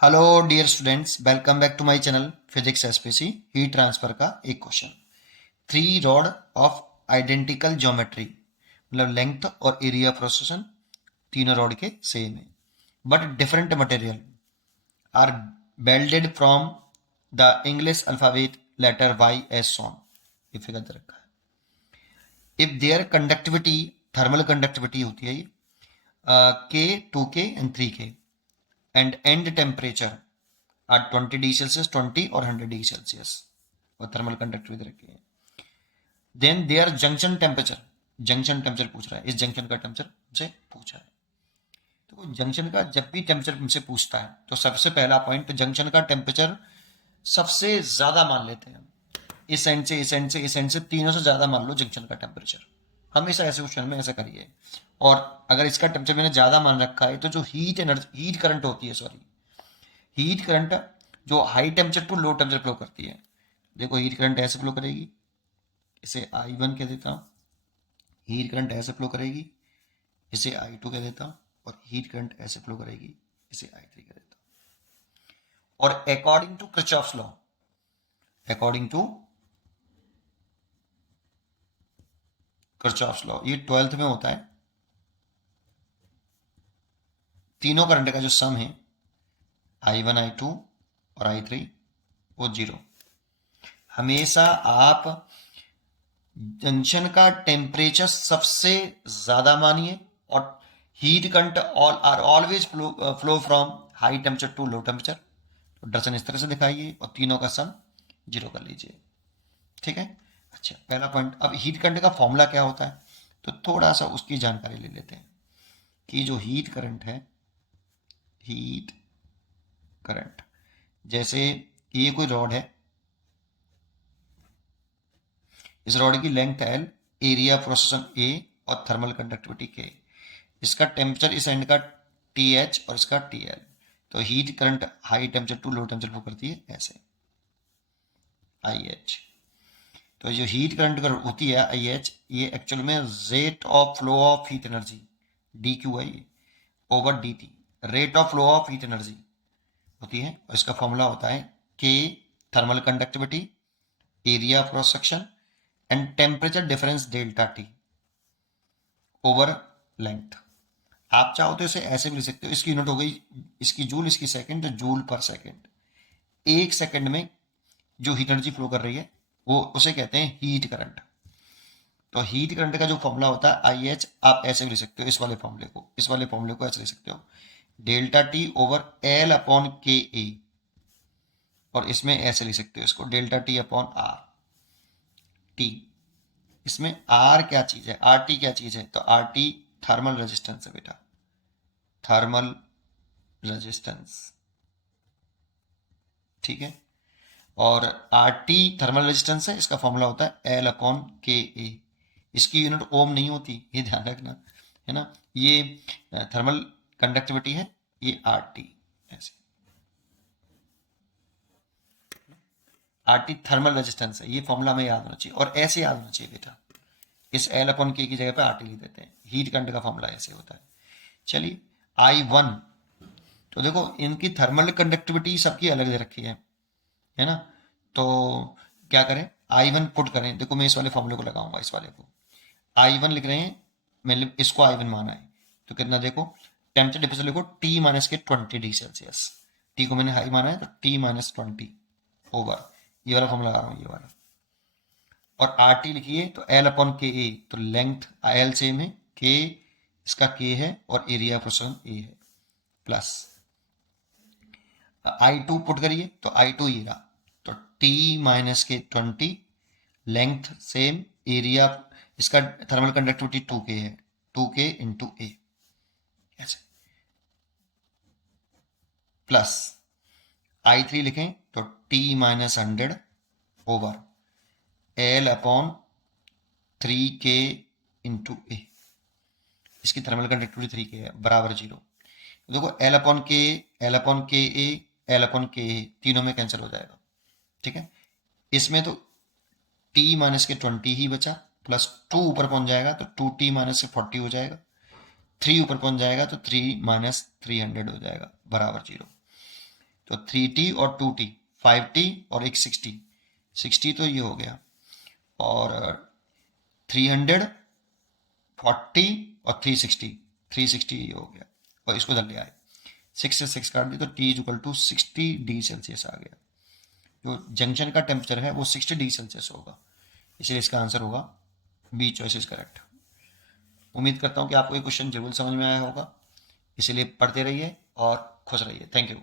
Hello dear students, welcome back to my channel physics SPC. Heat transfer का एक question. Three rod of identical geometry, मतलब length और area प्रोसेशन तीनों rod के सेम है, but different material are welded from the English alphabet letter Y as shown. ये figure दे रखा है। If their conductivity, thermal conductivity होती है ये K, 2K and 3K, and end temperature are 20 degree Celsius, 20 और 100 डिग्री सेल्सियस, और thermal conductivity रखी है। देन देयर जंक्शन टेम्परेचर पूछ रहा है, इस जंक्शन का टेम्परेचर हमसे पूछा है। तो जंक्शन का जब भी टेम्परेचर हमसे पूछता है तो सबसे पहला पॉइंट, जंक्शन का टेम्परेचर सबसे ज्यादा मान लेते हैं। इस एंड से इस एंड से इस एंड से तीनों से ज्यादा मान लो जंक्शन का टेम्परेचर। हमेशा ऐसे क्वेश्चन में ऐसा करिए। और अगर इसका टेम्परेचर मैंने ज्यादा मान रखा है तो जो हीट करंट होती है, सॉरी, हीट करंट जो high temperature to low temperature flow करती है, देखो हीट करंट ऐसे फ्लो करेगी, इसे I1 कह देता हूँ। हीट करंट ऐसे फ्लो करेगी, इसे I2 कह देता हूँ। और हीट करंट ऐसे फ्लो करेगी, इसे I3 कह देता हूँ। और according to Kirchhoff's law, according to Kirchhoff's law, ये 12th में होता है। तीनों करंट का जो सम है I1, I2 और I3, वो 0। हमेशा आप जंक्शन का टेम्परेचर सबसे ज्यादा मानिए, और heat current are always flow from high temperature to low temperature. तो दर्शन इस तरह से दिखाइए और तीनों का सम 0 कर लीजिए। ठीक है। अच्छा, पहला पॉइंट। अब हीट करंट का फॉर्मूला क्या होता है, तो थोड़ा सा उसकी जानकारी ले लेते हैं कि जो हीट करंट है, हीट करंट, जैसे ये कोई रॉड है, इस रॉड की लेंथ L, एरिया प्रोसेशन A और थर्मल कंडक्टिविटी K। इसका टेम्परेचर इस एंड का TH और इसका TL। तो heat current high temperature to low temperature flow करती है ऐसे, IH। तो जो हीट करंट होती है IH, ये एक्चुअल में rate of flow of heat energy DQ है over DT, rate of flow of heat energy होती है। और इसका फॉर्मूला होता है K thermal conductivity, area cross section and temperature difference delta T over length. आप चाहो तो इसे ऐसे भी लिख सकते हो, इसकी यूनिट हो गई, इसकी जूल, इसकी सेकंड, तो जूल पर सेकंड। एक सेकंड में जो हीट एनर्जी फ्लो कर रही है वो उसे कहते हैं हीट करंट। तो हीट करंट का जो फॉर्मूला होता है IH, आप ऐसे भी लिख सकते हो, इस वाले फॉर्मूले को ऐसे लिख सकते हो, delta T over L upon KA। और इसमें ऐसे लिख सकते हो इसको, delta T upon R T। इसमें R क्या चीज है, RT क्या चीज है, तो RT थर्मल रेजिस्टेंस है बेटा, थर्मल रेजिस्टेंस। ठीक है। और RT थर्मल रेजिस्टेंस है, इसका फॉर्मूला होता है L अपॉन KA। इसकी यूनिट ओम नहीं होती, ये ध्यान रखना, है ना। ये थर्मल कंडक्टिविटी है, ये RT ऐसे, RT थर्मल रेजिस्टेंस है, ये फॉर्मूला में याद होना चाहिए। और ऐसे याद होना चाहिए बेटा, इस L अपॉन K की जगह पे RT लिख देते हैं। हीट करंट का फॉर्मूला ऐसे होता है। चलिए I1, तो देखो इनकी थर्मल कंडक्टिविटी सबकी अलग दे रखी है ना। तो क्या करें, I1 पुट करें, देखो मैं इस वाले फॉर्मूले को लगाऊंगा, इस वाले को I1 लिख रहे हैं, मतलब इसको I1 माना है, तो कितना देखो, टेम्परेचर डिफरेंस लिखो T माइनस के 20 डिग्री सेल्सियस। T को मैंने हाई माना है तो T माइनस 20 ओवर, ये वाला फॉर्मूला लगा रहा हूँ, ये वाला। और RT लिखिए तो L अपॉन के ए, तो लेंथ L सेम है, K इसका K है और एरिया प्रोसेशन A है, प्लस I2 पुट करिए तो I2 ये रहा, तो T माइनस के 20, लेंथ सेम, एरिया इसका थर्मल कंडक्टिविटी 2K है, 2K इंटू ए ऐसे, प्लस I3 लिखें तो T minus 100 over L upon 3K into A, इसकी थर्मल कंडक्टिविटी 3K है, बराबर 0। देखो L upon K, L upon K A, L upon K ए, तीनों में कैंसिल हो जाएगा। ठीक है। इसमें तो T माइनस के 20 ही बचा, प्लस 2 ऊपर पहुंच जाएगा तो 2T माइनस से 40 हो जाएगा, 3 ऊपर पहुंच जाएगा तो 3 माइनस 300 हो जाएगा, बराबर 0। तो 3T और 2T, 5T और एक 60 तो ये हो गया, और 300, 40 और 360 ये हो गया, और इसको इधर ले आए, 6 से 6 काट दी तो T is equal to 60 °C आ गया। जो जंक्शन का टेम्परेचर है वो 60 °C होगा, इसलिए इसका आंसर होगा बी चॉइस इज करेक्ट। उम्मीद करता हूँ कि आपको ये क्वेश्चन जरूर समझ में आया होगा, इसीलिए पढ़ते रहिए और खुश रहिए। Thank you.